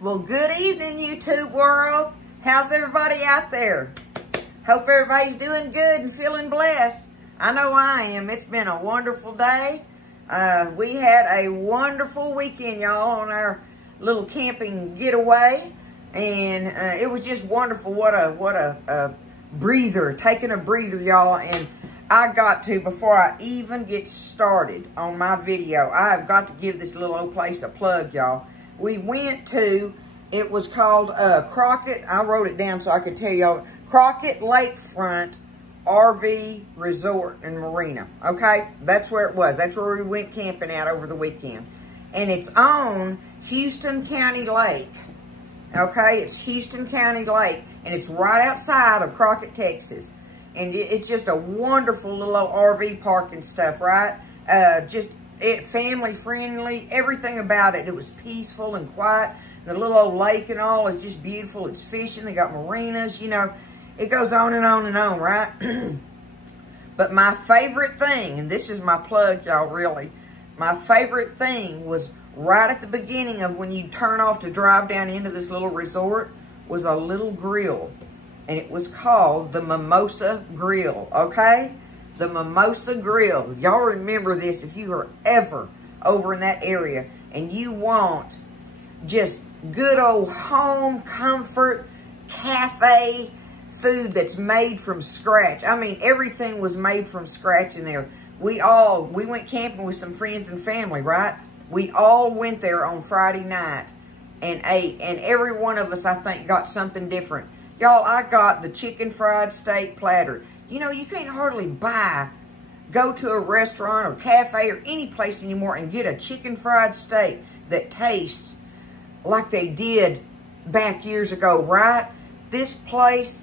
Well, good evening, YouTube world. How's everybody out there? Hope everybody's doing good and feeling blessed. I know I am. It's been a wonderful day. We had a wonderful weekend, y'all, on our little camping getaway. And it was just wonderful. What a breather. Taking a breather, y'all. And I got to, before I even get started on my video, I've got to give this little old place a plug, y'all. We went to, it was called Crockett, I wrote it down so I could tell y'all, Crockett Lakefront RV Resort and Marina, okay? That's where it was. That's where we went camping out over the weekend. And it's on Houston County Lake, okay? It's Houston County Lake, and it's right outside of Crockett, Texas. And it's just a wonderful little old RV park and stuff, right? Family friendly, everything about it. It was peaceful and quiet. The little old lake and all is just beautiful. It's fishing. They got marinas, you know. It goes on and on and on, right? But my favorite thing, and this is my plug, y'all, really. My favorite thing was right at the beginning of when you turn off to drive down into this little resort was a little grill. And it was called the Mimosa Grill, okay? The Mimosa Grill. Y'all remember this if you are ever over in that area and you want just good old home comfort cafe food that's made from scratch. I mean, everything was made from scratch in there. We went camping with some friends and family, right? We all went there on Friday night and ate, and every one of us, I think, got something different. Y'all, I got the chicken fried steak platter. You know, you can't hardly go to a restaurant or cafe or any place anymore and get a chicken fried steak that tastes like they did back years ago, right? This place,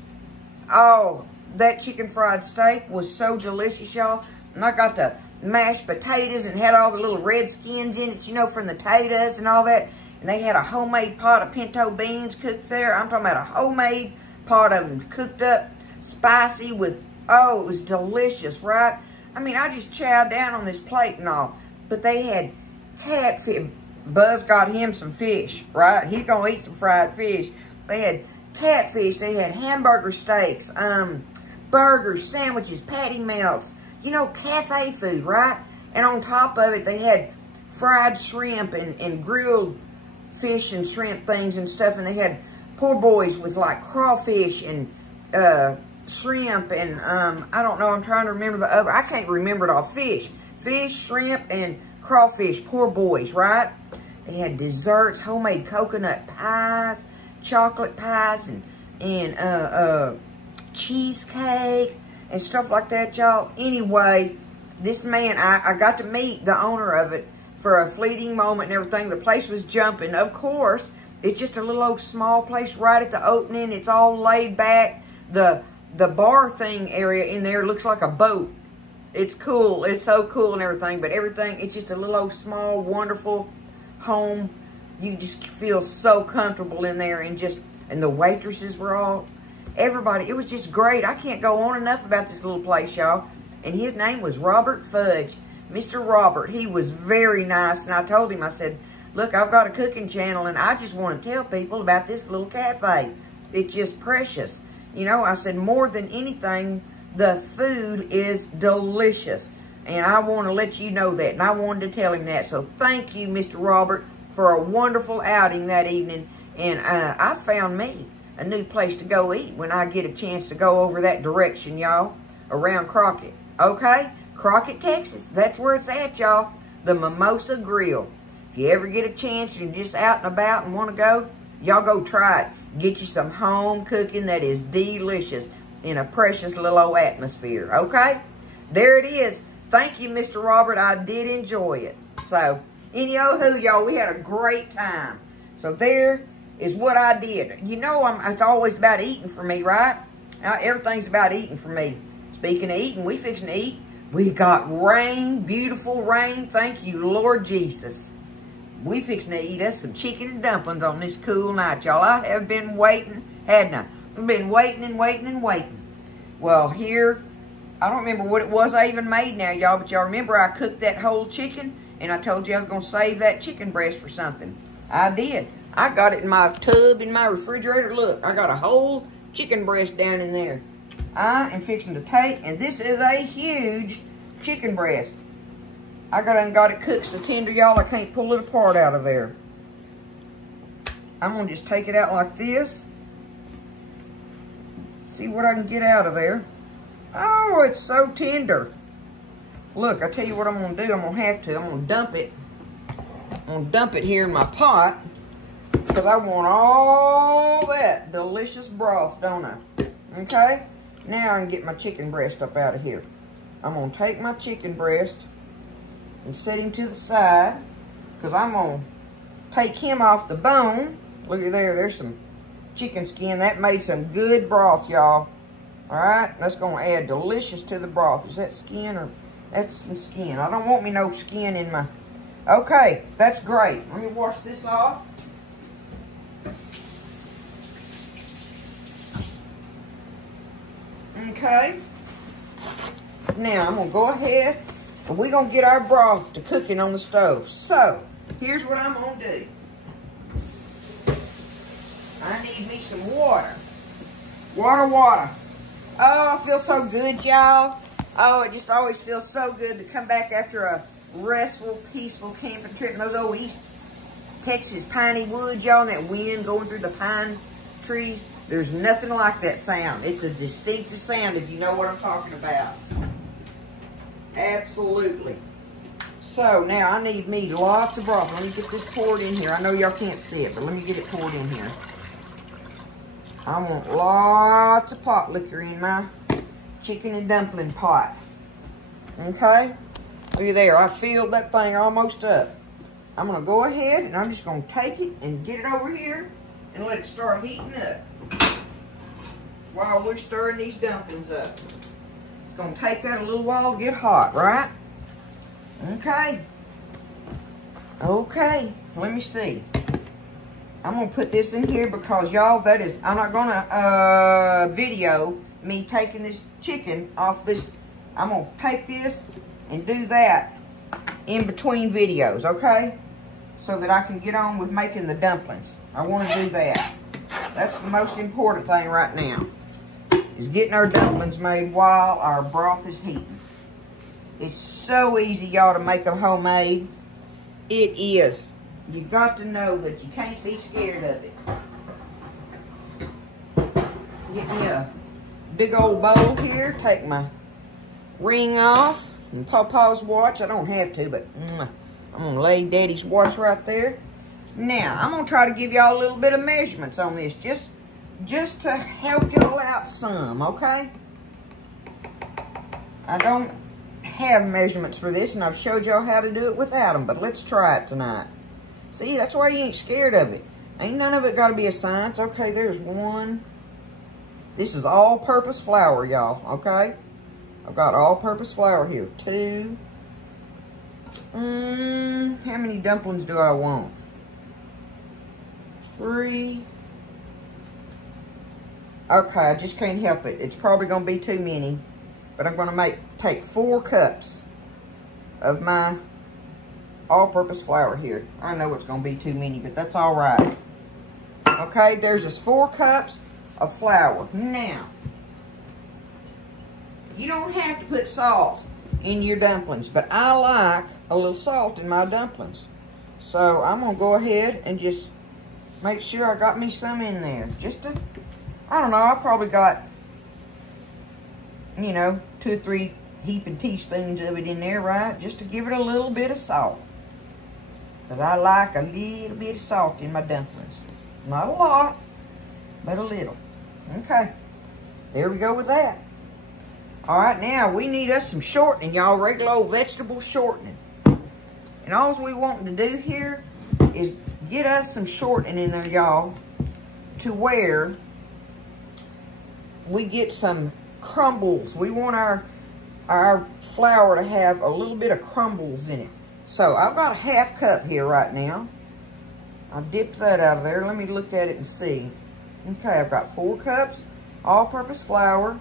oh, that chicken fried steak was so delicious, y'all. And I got the mashed potatoes and had all the little red skins in it, you know, from the potatoes and all that. And they had a homemade pot of pinto beans cooked there. I'm talking about a homemade pot of them cooked up, spicy with, oh, it was delicious, right? I mean, I just chowed down on this plate and all. But they had catfish. Buzz got him some fish, right? He's going to eat some fried fish. They had catfish. They had hamburger steaks, burgers, sandwiches, patty melts. You know, cafe food, right? And on top of it, they had fried shrimp and grilled fish and shrimp things and stuff. And they had poor boys with like crawfish and shrimp and I don't know, I'm trying to remember the other. I can't remember it all. Fish, shrimp, and crawfish. Poor boys, right? They had desserts, homemade coconut pies, chocolate pies, and cheesecake and stuff like that, y'all. Anyway, this man, I got to meet the owner of it for a fleeting moment and everything. The place was jumping. Of course, it's just a little old small place right at the opening. It's all laid back. The bar thing area in there looks like a boat. It's cool. It's so cool and everything. But everything, it's just a little old small, wonderful home. You just feel so comfortable in there. And the waitresses were all, everybody. It was just great. I can't go on enough about this little place, y'all. And his name was Robert Fudge. Mr. Robert. He was very nice. And I told him, I said, look, I've got a cooking channel and I just want to tell people about this little cafe. It's just precious. You know, I said, more than anything, the food is delicious. And I want to let you know that. And I wanted to tell him that. So thank you, Mr. Robert, for a wonderful outing that evening. And I found me a new place to go eat when I get a chance to go over that direction, y'all, around Crockett. Okay? Crockett, Texas. That's where it's at, y'all. The Mimosa Grill. If you ever get a chance and you're just out and about and want to go, y'all go try it. Get you some home cooking that is delicious in a precious little old atmosphere, okay? There it is. Thank you, Mr. Robert. I did enjoy it. So, anywho, y'all, we had a great time. So, there is what I did. You know, it's always about eating for me, right? Everything's about eating for me. Speaking of eating, we fixing to eat. We got rain, beautiful rain. Thank you, Lord Jesus. We fixing to eat us some chicken and dumplings on this cool night, y'all. I have been waiting, hadn't I? I've been waiting and waiting and waiting. Well, here, I don't remember what it was I even made now, y'all, but y'all remember I cooked that whole chicken, and I told you I was going to save that chicken breast for something. I did. I got it in my tub in my refrigerator. Look, I got a whole chicken breast down in there. I am fixing to take, and this is a huge chicken breast. I got it cooked so tender, y'all, I can't pull it apart out of there. I'm going to just take it out like this. See what I can get out of there. Oh, it's so tender. Look, I tell you what I'm going to do. I'm going to dump it. I'm going to dump it here in my pot. Because I want all that delicious broth, don't I? Okay? Now I can get my chicken breast up out of here. I'm going to take my chicken breast and set him to the side. Because I'm going to take him off the bone. Look at there. There's some chicken skin. That made some good broth, y'all. Alright? That's going to add delicious to the broth. Is that skin or... That's some skin. I don't want me no skin in my... Okay. That's great. Let me wash this off. Okay. Now, I'm going to go ahead and we're going to get our broth to cooking on the stove. So, here's what I'm going to do. I need me some water. Water. Oh, I feel so good, y'all. Oh, it just always feels so good to come back after a restful, peaceful camping trip in those old East Texas piney woods, y'all, and that wind going through the pine trees. There's nothing like that sound. It's a distinctive sound if you know what I'm talking about. Absolutely. So now I need me lots of broth. Let me get this poured in here. I know y'all can't see it, but let me get it poured in here. I want lots of pot liquor in my chicken and dumpling pot. Okay? Look at there. I filled that thing almost up. I'm going to go ahead and I'm just going to take it and get it over here and let it start heating up while we're stirring these dumplings up. It's going to take that a little while to get hot, right? Okay. Okay. Let me see. I'm going to put this in here because, y'all, I'm not going to video me taking this chicken off this. I'm going to take this and do that in between videos, okay? So that I can get on with making the dumplings. I want to do that. That's the most important thing right now, is getting our dumplings made while our broth is heating. It's so easy, y'all, to make them homemade. It is. You got to know that you can't be scared of it. Get me a big old bowl here. Take my ring off and Papa's watch. I don't have to, but I'm going to lay Daddy's watch right there. Now, I'm going to try to give y'all a little bit of measurements on this. Just to help y'all out some, okay? I don't have measurements for this, and I've showed y'all how to do it without them, but let's try it tonight. See, that's why you ain't scared of it. Ain't none of it got to be a science. Okay, there's one. This is all-purpose flour, y'all, okay? I've got all-purpose flour here. 2. How many dumplings do I want? 3. Okay, I just can't help it. It's probably going to be too many. But I'm going to take 4 cups of my all-purpose flour here. I know it's going to be too many, but that's all right. Okay, there's just 4 cups of flour. Now, you don't have to put salt in your dumplings, but I like a little salt in my dumplings. So I'm going to go ahead and just make sure I got me some in there. I don't know, I probably got, 2 or 3 heaping teaspoons of it in there, right? Just to give it a little bit of salt. Because I like a little bit of salt in my dumplings. Not a lot, but a little. Okay, there we go with that. All right, now we need us some shortening, y'all. Regular old vegetable shortening. And all we want to do here is get us some shortening in there, y'all, to where we get some crumbles. We want our flour to have a little bit of crumbles in it. So I've got a ½ cup here right now. I dipped that out of there. Let me look at it and see. Okay, I've got 4 cups all-purpose flour,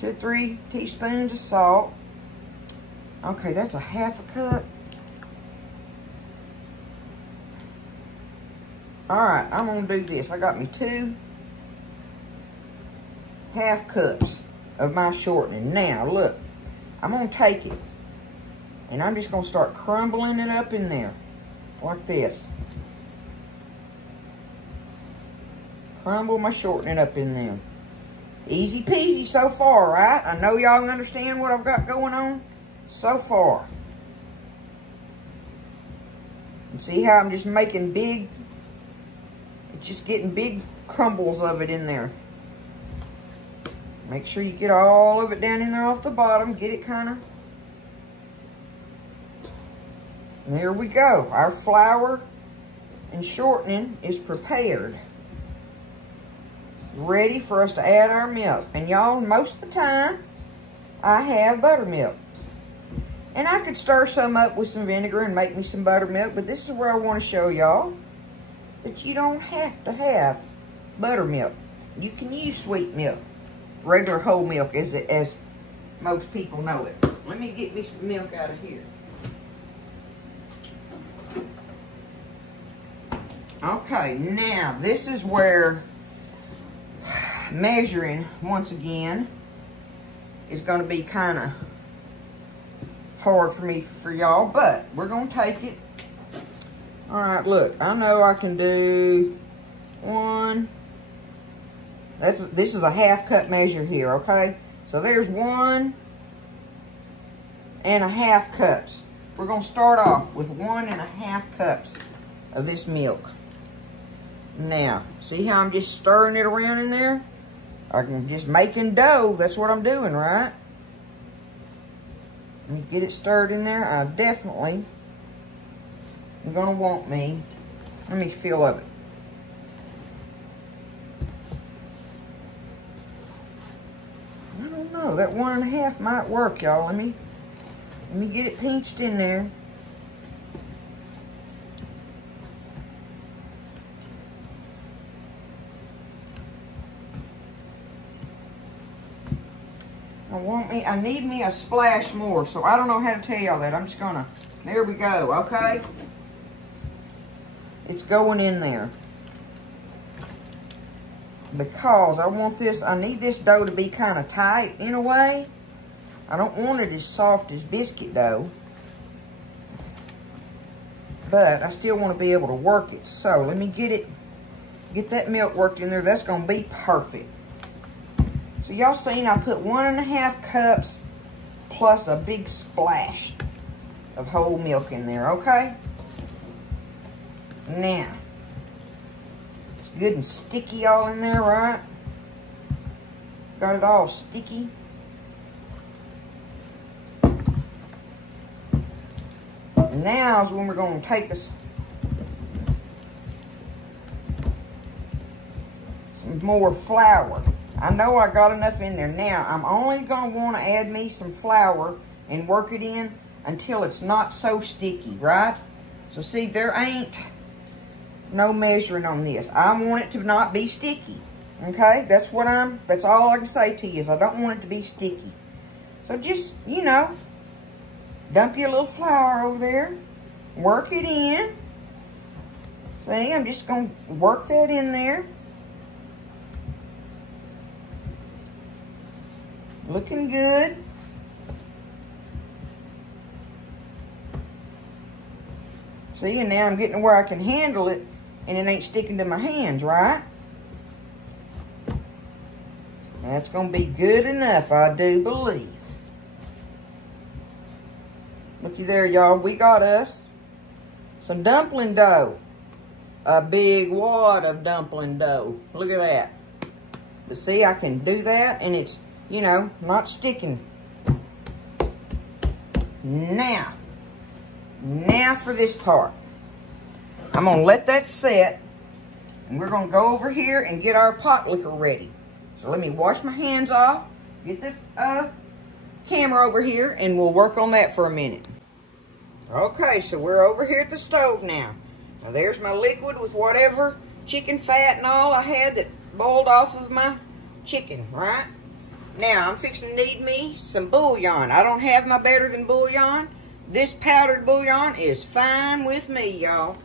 2 or 3 teaspoons of salt. Okay, that's a ½ cup. All right, I'm gonna do this. I got me 2 half cups of my shortening. Now, look, I'm gonna take it and I'm just gonna start crumbling it up in there like this. Crumble my shortening up in there. Easy peasy so far, right? I know y'all understand what I've got going on so far. And see how I'm just making big, just getting big crumbles of it in there. Make sure you get all of it down in there off the bottom. Get it kind of. And there we go. Our flour and shortening is prepared. Ready for us to add our milk. And y'all, most of the time, I have buttermilk. And I could stir some up with some vinegar and make me some buttermilk, but this is where I want to show y'all that you don't have to have buttermilk. You can use sweet milk, regular whole milk as most people know it. Let me get me some milk out of here. Okay, now this is where measuring, once again, is going to be kind of hard for y'all, but we're going to take it. All right, look, I know I can do 1. This is a half cup measure here, okay? So there's 1 1/2 cups. We're going to start off with 1 1/2 cups of this milk. Now, see how I'm just stirring it around in there? I'm just making dough. That's what I'm doing, right? Let me get it stirred in there. I definitely am going to want me. Let me feel of it. I don't know. That 1 1/2 might work, y'all. Let me get it pinched in there. I need me a splash more, so I don't know how to tell y'all that. I'm just gonna, there we go, okay? It's going in there. Because I want this, I need this dough to be kind of tight in a way. I don't want it as soft as biscuit dough. But I still want to be able to work it. So let me get that milk worked in there. That's gonna be perfect. So y'all seen I put 1 1/2 cups plus a big splash of whole milk in there, okay? Now, it's good and sticky all in there, right? Got it all sticky. Now is when we're going to take us some more flour. I know I got enough in there. Now, I'm only going to want to add me some flour and work it in until it's not so sticky, right? So, see, there ain't no measuring on this. I want it to not be sticky, okay? That's all I can say to you is I don't want it to be sticky. So, just, you know, dump your little flour over there. Work it in. See, I'm just going to work that in there. Looking good. See, and now I'm getting where I can handle it and it ain't sticking to my hands, right? That's going to be good enough, I do believe. Looky there, y'all. We got us some dumpling dough. A big wad of dumpling dough. Look at that. But see, I can do that and it's, you know, not sticking. Now for this part. I'm going to let that set. And we're going to go over here and get our pot liquor ready. So let me wash my hands off. Get the camera over here. And we'll work on that for a minute. Okay, so we're over here at the stove now. Now there's my liquid with whatever chicken fat and all I had that boiled off of my chicken, right? Now, I'm fixing to need me some bouillon. I don't have my better than bouillon. This powdered bouillon is fine with me, y'all.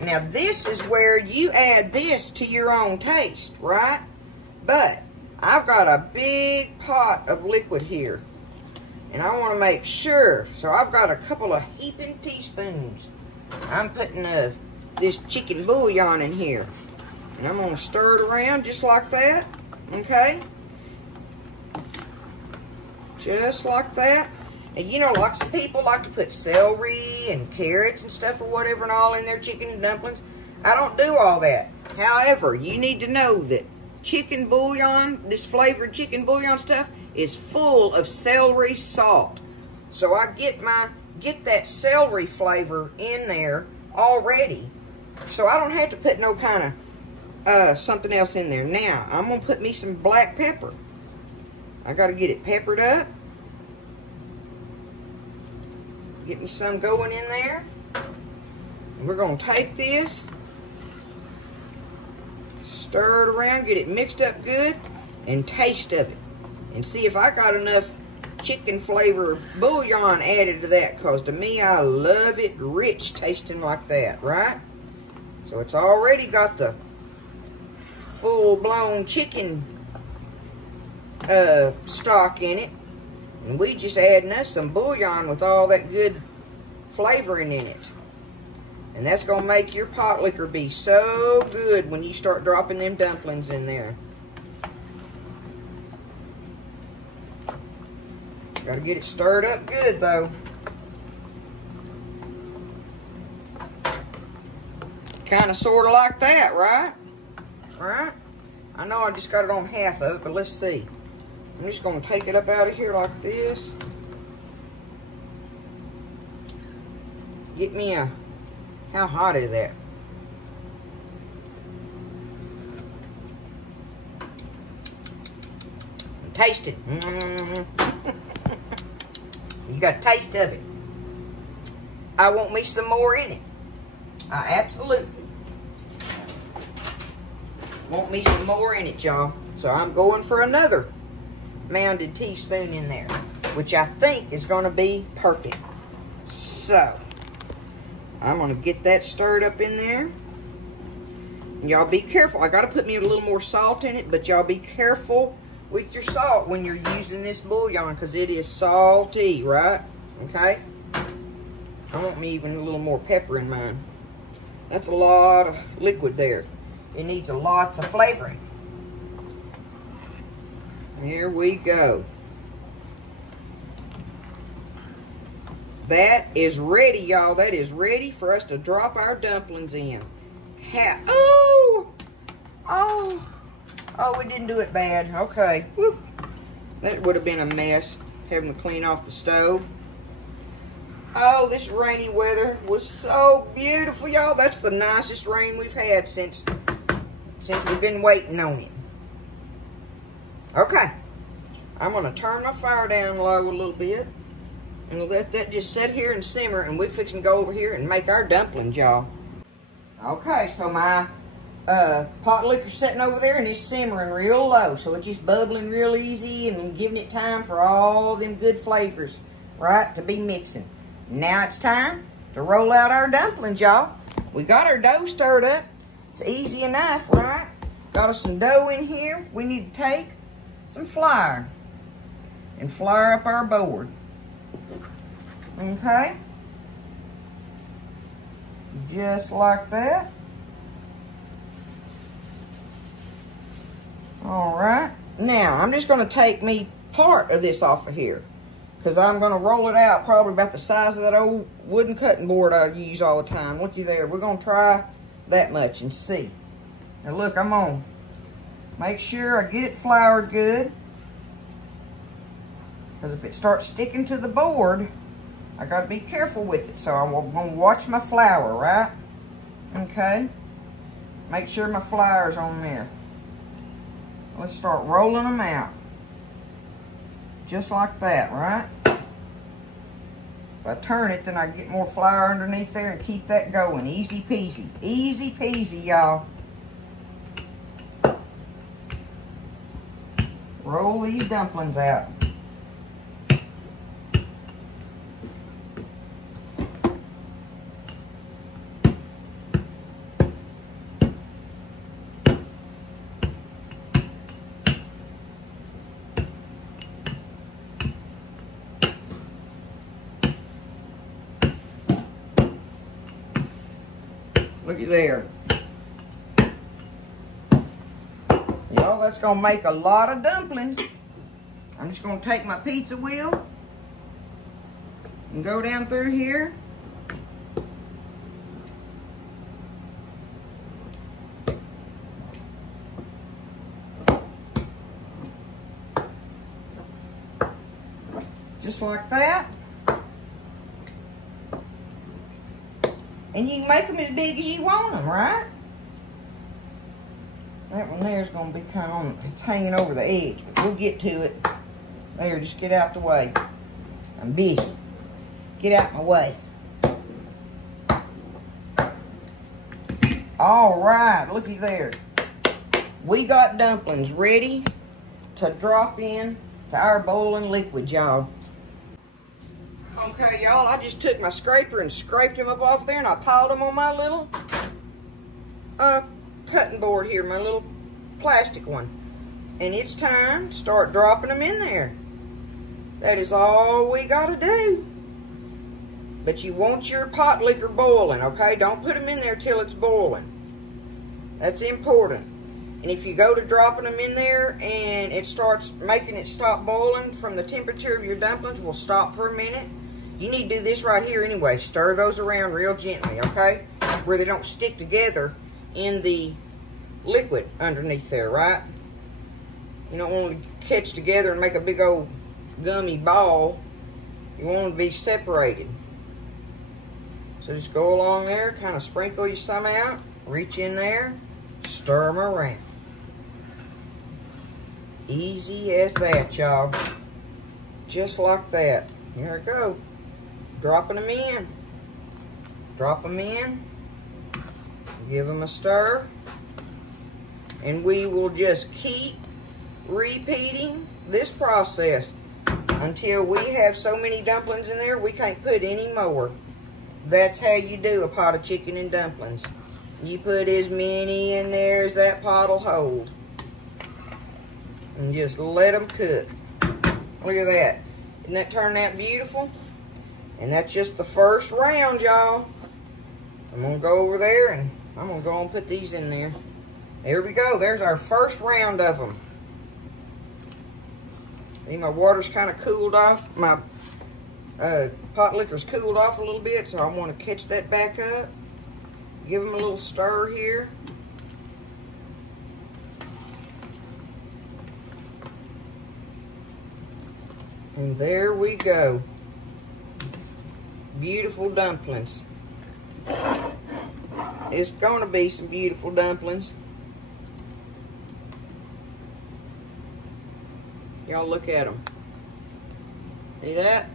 Now this is where you add this to your own taste, right? But I've got a big pot of liquid here. And I want to make sure, so I've got a couple of heaping teaspoons. I'm putting this chicken bouillon in here. And I'm going to stir it around just like that, okay? Just like that. And you know, lots of people like to put celery and carrots and stuff or whatever and all in their chicken dumplings. I don't do all that. However, you need to know that chicken bouillon, this flavored chicken bouillon stuff, is full of celery salt. So I get that celery flavor in there already. So I don't have to put no kind of something else in there. Now, I'm going to put me some black pepper. I got to get it peppered up. Get me some going in there. And we're going to take this, stir it around, get it mixed up good, and taste of it. And see if I got enough chicken flavor bouillon added to that, because to me, I love it rich tasting like that, right? So it's already got the full-blown chicken stock in it. And we just adding us some bouillon with all that good flavoring in it. And that's going to make your pot liquor be so good when you start dropping them dumplings in there. Got to get it stirred up good, though. Kind of, sort of like that, right? Right? I know I just got it on half of it, but let's see. I'm just going to take it up out of here like this. Get me a... How hot is that? Taste it. You got a taste of it. I want me some more in it. I absolutely want me some more in it, y'all. So I'm going for another mounded teaspoon in there, which I think is going to be perfect. So I'm going to get that stirred up in there. And y'all be careful. I got to put me a little more salt in it, but y'all be careful with your salt when you're using this bouillon, because it is salty, right? Okay? I want me even a little more pepper in mine. That's a lot of liquid there. It needs a lots of flavoring. Here we go. That is ready, y'all. That is ready for us to drop our dumplings in. Oh, we didn't do it bad. Okay. Woo. That would have been a mess, having to clean off the stove. Oh, this rainy weather was so beautiful, y'all. That's the nicest rain we've had since we've been waiting on it. Okay. I'm going to turn my fire down low a little bit. And let that just sit here and simmer. And we're fixing to go over here and make our dumplings, y'all. Okay, so my pot liquor's sitting over there and it's simmering real low. So it's just bubbling real easy and giving it time for all them good flavors, right, to be mixing. Now it's time to roll out our dumplings, y'all. We got our dough stirred up. It's easy enough, right? Got us some dough in here. We need to take some flour and flour up our board. Okay? Just like that. Alright. Now, I'm just going to take me part of this off of here, because I'm going to roll it out probably about the size of that old wooden cutting board I use all the time. Looky there. We're going to try that much and see. Now look, I'm on. Make sure I get it floured good, because if it starts sticking to the board, I got to be careful with it. So I'm going to watch my flour, right? Okay. Make sure my flour's on there. Let's start rolling them out. Just like that, right? If I turn it, then I get more flour underneath there and keep that going. Easy peasy. Easy peasy, y'all. Roll these dumplings out. Looky there. Y'all, that's gonna make a lot of dumplings. I'm just gonna take my pizza wheel and go down through here. Just like that. And you can make them as big as you want them, right? That one there is going to be kind of, it's hanging over the edge, but we'll get to it. There, just get out the way. I'm busy. Get out my way. All right, looky there. We got dumplings ready to drop in to our boiling liquid, y'all. Okay, y'all, I just took my scraper and scraped them up off there, and I piled them on my little cutting board here, my little plastic one. And it's time to start dropping them in there. That is all we got to do. But you want your pot liquor boiling, okay? Don't put them in there till it's boiling. That's important. And if you go to dropping them in there and it starts making it stop boiling from the temperature of your dumplings, we'll stop for a minute. You need to do this right here anyway. Stir those around real gently, okay? Where they don't stick together in the liquid underneath there, right? You don't want them to catch together and make a big old gummy ball. You want them to be separated. So just go along there, kind of sprinkle you some out, reach in there, stir them around. Easy as that, y'all. Just like that. Here we go. Dropping them in. Drop them in. Give them a stir. And we will just keep repeating this process until we have so many dumplings in there we can't put any more. That's how you do a pot of chicken and dumplings. You put as many in there as that pot will hold. And just let them cook. Look at that. Isn't that turning out beautiful? And that's just the first round, y'all. I'm going to go over there and I'm going to go and put these in there. There we go. There's our first round of them. See, my water's kind of cooled off. My pot liquor's cooled off a little bit, so I want to catch that back up. Give them a little stir here. And there we go. Beautiful dumplings. It's going to be some beautiful dumplings. Y'all look at them. See that?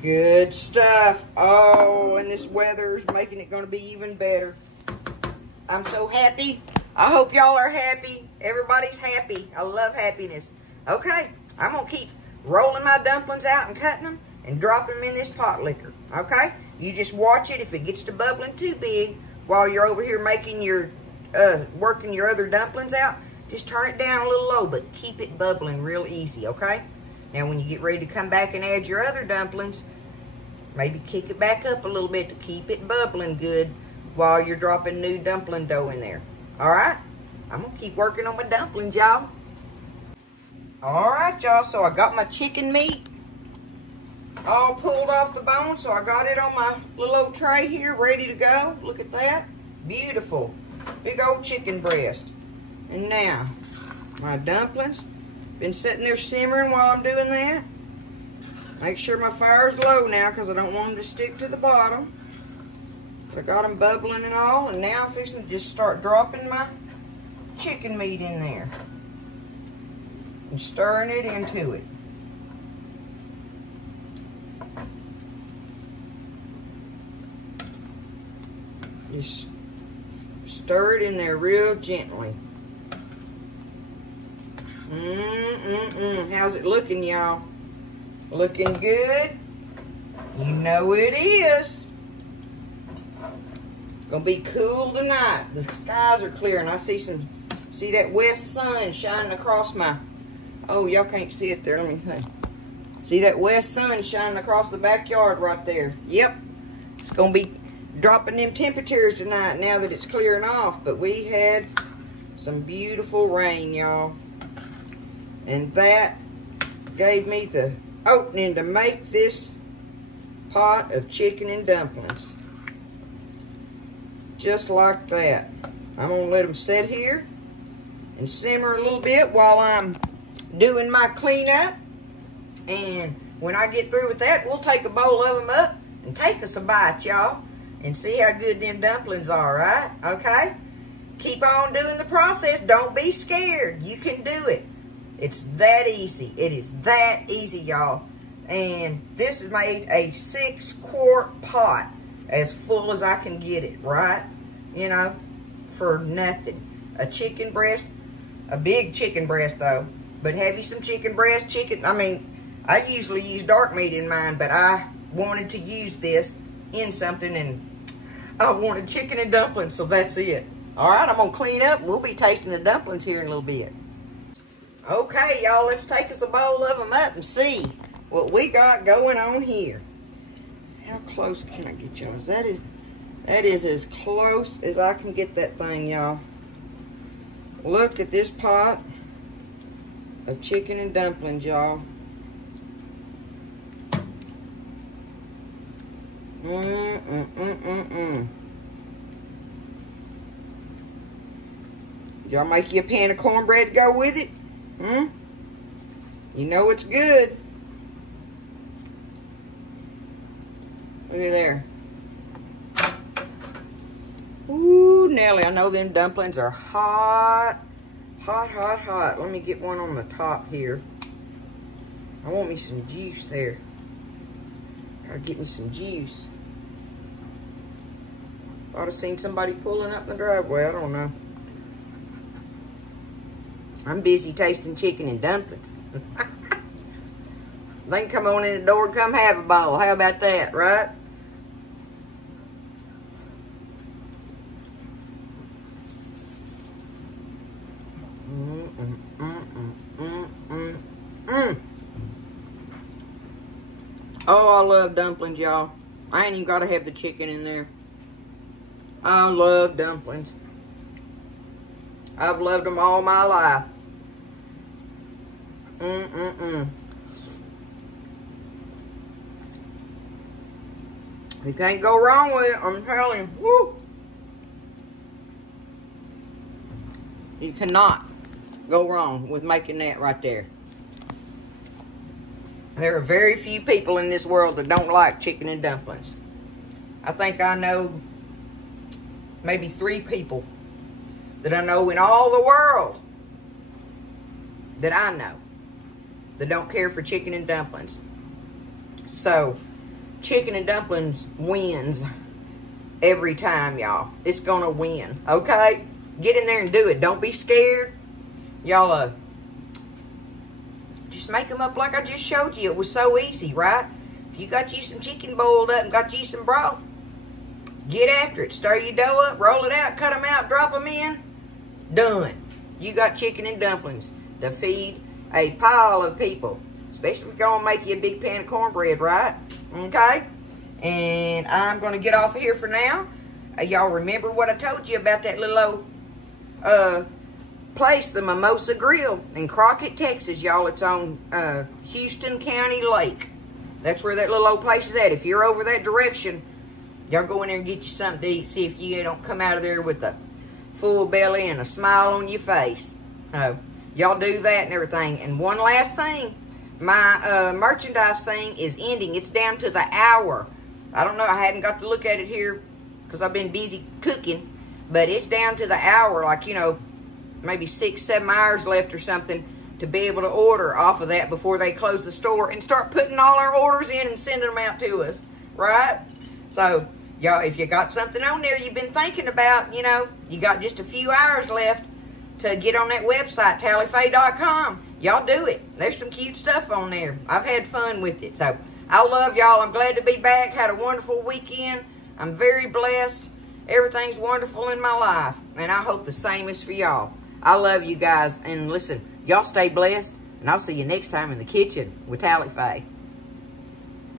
Good stuff. Oh, and this weather's making it going to be even better. I'm so happy. I hope y'all are happy. Everybody's happy. I love happiness. Okay, I'm going to keep rolling my dumplings out and cutting them and dropping them in this pot liquor. Okay? You just watch it. If it gets to bubbling too big while you're over here making your, working your other dumplings out, just turn it down a little low, but keep it bubbling real easy, okay? Now, when you get ready to come back and add your other dumplings, maybe kick it back up a little bit to keep it bubbling good while you're dropping new dumpling dough in there. All right? I'm going to keep working on my dumplings, y'all. All right, y'all. So I got my chicken meat all pulled off the bone. So I got it on my little old tray here ready to go. Look at that. Beautiful. Big old chicken breast. And now, my dumplings. Been sitting there simmering while I'm doing that. Make sure my fire's low now because I don't want them to stick to the bottom. I got them bubbling and all, and now I'm fixing to just start dropping my chicken meat in there and stirring it into it. Just stir it in there real gently. How's it looking, y'all? Looking good? You know it is. Gonna be cool tonight. The skies are clear and I see that west sun shining across my, oh, y'all can't see it there, let me see. See that west sun shining across the backyard right there? Yep. It's gonna be dropping them temperatures tonight now that it's clearing off. But we had some beautiful rain, y'all. And that gave me the opening to make this pot of chicken and dumplings. Just like that. I'm going to let them sit here and simmer a little bit while I'm doing my cleanup. And when I get through with that, we'll take a bowl of them up and take us a bite, y'all. And see how good them dumplings are, right? Okay? Keep on doing the process. Don't be scared. You can do it. It's that easy. It is that easy, y'all. And this has made a 6-quart pot as full as I can get it, right? You know, for nothing. A chicken breast, a big chicken breast though. But have you some chicken breast, chicken? I mean, I usually use dark meat in mine, but I wanted to use this in something and I wanted chicken and dumplings, so that's it. All right, I'm gonna clean up and we'll be tasting the dumplings here in a little bit. Okay, y'all, let's take us a bowl of them up and see what we got going on here. How close can I get y'all? That is as close as I can get that thing, y'all. Look at this pot of chicken and dumplings, y'all. Y'all make you a pan of cornbread to go with it? You know it's good. Look at there. Ooh, Nelly, I know them dumplings are hot. Hot, hot, hot. Let me get one on the top here. I want me some juice there. Gotta get me some juice. Thought I seen somebody pulling up in the driveway. I don't know. I'm busy tasting chicken and dumplings. They can come on in the door and come have a bowl. How about that, right? Oh, I love dumplings, y'all. I ain't even got to have the chicken in there. I love dumplings. I've loved them all my life. You can't go wrong with it, I'm telling you. Woo! You cannot go wrong with making that right there. There are very few people in this world that don't like chicken and dumplings. I think I know maybe 3 people that I know in all the world that I know that don't care for chicken and dumplings. So, chicken and dumplings wins every time, y'all. It's gonna win, okay? Get in there and do it. Don't be scared. Y'all, just make them up like I just showed you. It was so easy, right? If you got you some chicken boiled up and got you some broth, get after it. Stir your dough up, roll it out, cut them out, drop them in. Done. You got chicken and dumplings to feed a pile of people. Especially if you're going to make you a big pan of cornbread, right? Okay? And I'm going to get off of here for now. Y'all remember what I told you about that little old place, the Mimosa Grill in Crockett, Texas, y'all. It's on Houston County Lake. That's where that little old place is at. If you're over that direction, y'all go in there and get you something to eat. See if you don't come out of there with a full belly and a smile on your face. Y'all do that and everything. And one last thing. My merchandise thing is ending. It's down to the hour. I don't know. I hadn't got to look at it here because I've been busy cooking. But it's down to the hour. Like, you know, maybe 6-7 hours left or something to be able to order off of that before they close the store and start putting all our orders in and sending them out to us. Right? So, y'all, if you got something on there you've been thinking about, you know, you got just a few hours left to get on that website, tallyfaye.com. Y'all do it. There's some cute stuff on there. I've had fun with it. So, I love y'all. I'm glad to be back. Had a wonderful weekend. I'm very blessed. Everything's wonderful in my life. And I hope the same is for y'all. I love you guys. And listen, y'all stay blessed. And I'll see you next time in the kitchen with Tally Faye.